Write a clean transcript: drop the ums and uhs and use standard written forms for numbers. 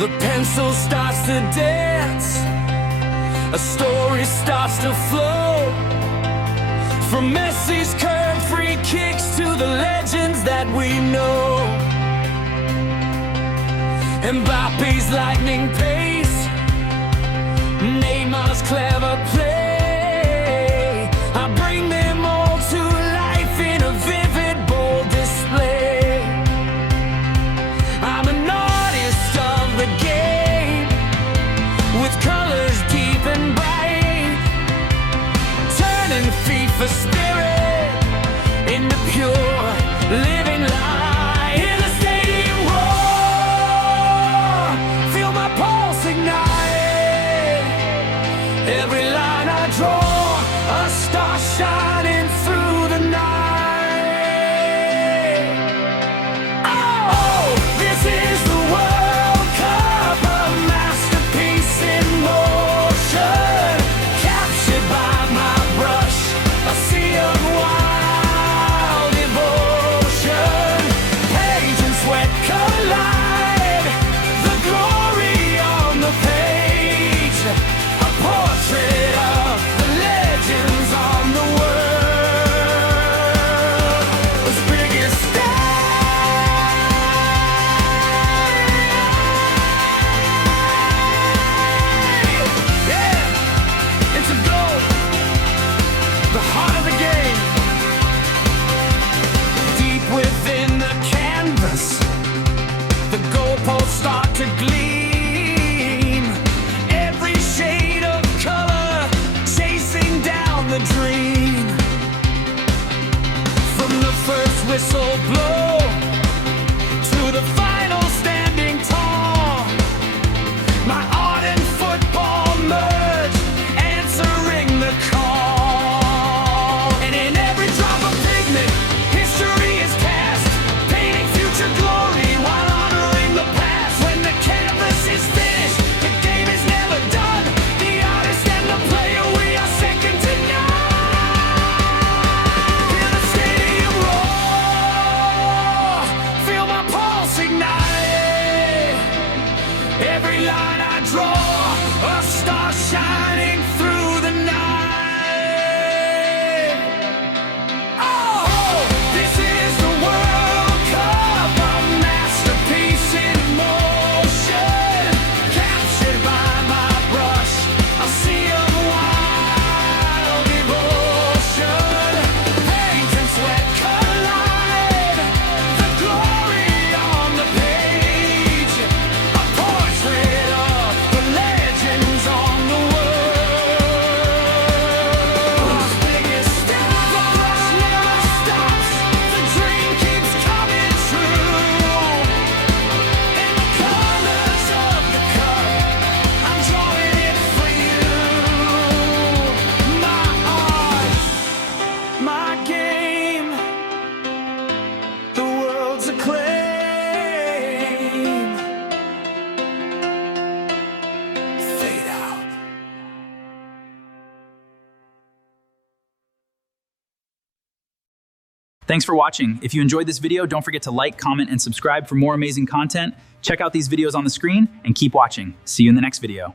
The pencil starts to dance, a story starts to flow. From Messi's curved free kicks to the legends that we know. Mbappe's lightning pace, Neymar's clever play. I bring them all to life in a vivid, bold display. I'm an artist of the game, with colors deep and bright, turning FIFA spirit into pure living light. In the stadium roar, feel my pulse ignite. Every line I draw, a star shining through the night. Oh, this is the World Cup, a masterpiece in motion, captured by my brush, a sea of wild devotion. Page and sweat collide, the glory on the page, a portrait of the legends on the world's biggest stage. Yeah, it's a goal, the heart of the game. Deep within the canvas, the goalposts start to gleam. Every shade of color chasing down the dream. From the first whistle blow to the final standing tall, my art and football merge, answering the call. And in every drop of pigment, history is cast, painting future glory while honoring the past. When the canvas is finished, the game is never done. The artist and the player, we are second to none. Hear the stadium roar, feel my pulse ignite. Every line I draw, a star shining through the night. Oh, this is the World Cup, a masterpiece in motion, captured by my brush, a sea of wild devotion. Paint and sweat collide, the glory on the page, a portrait of the legends on the world's biggest stage. The rush never stops, the dream keeps coming true. In the colors of the cup, I'm drawing it for you. My art, my game, the world's acclaim. Fade out. Thanks for watching. If you enjoyed this video, don't forget to like, comment, and subscribe for more amazing content. Check out these videos on the screen and keep watching. See you in the next video.